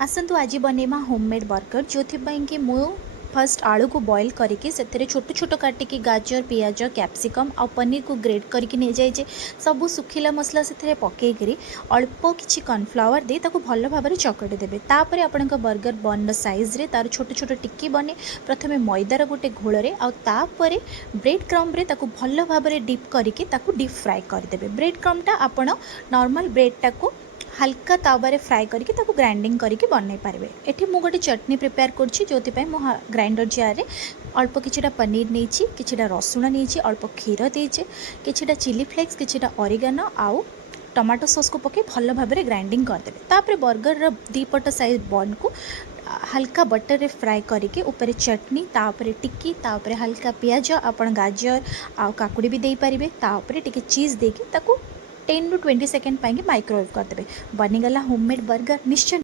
आसतु आज बनैमा homemade burger जो कि मु फर्स्ट आलू को बॉईल करके से छोट छोट काटिकी गाजर पियाज कैप्सिकम आ पनीर को ग्रेट करके नहीं जाए सब सुखिला मसला से पकईकरी अल्प किसी कॉर्नफ्लावर दे ताको भल भाव में चकटी देवे तापर आपण बर्गर बन साइज रे तार छोट छोट टिक्की बने प्रथमे मैदार गोटे घोल आपर ब्रेड क्रम्रे भल भाव में डीप करके डीप फ्राए करदे ब्रेड क्रम्टा आपण नॉर्मल ब्रेडटा को हल्का तावारे फ्राए करके ताको ग्राइंडिंग करके बनई पारे। एठी मु गोटे चटनी प्रिपेयर करछि जोथि मु ग्राइंडर जार रे अल्प किछिटा पनीर नहीं किछिटा रसुण नहीं अल्प क्षीर देचे किछिटा चिली फ्लेक्स किछिटा ऑरिगेनो आउ टमाटो सॉस को पके भल भाव में ग्राइंडिंग करदेवे। तापर बर्गर दीपट साइज बन को हल्का बटर रे फ्राए करके ऊपर चटनी तापर टिक्की तापर हल्का पियाज आपण गाजर आउ काकुड़ी भी दे पारिबे तापर टिके चीज देके ताको 10 to 20 सेकेंड माइक्रोवेव करदे बनीगला होममेड बर्गर निश्चय।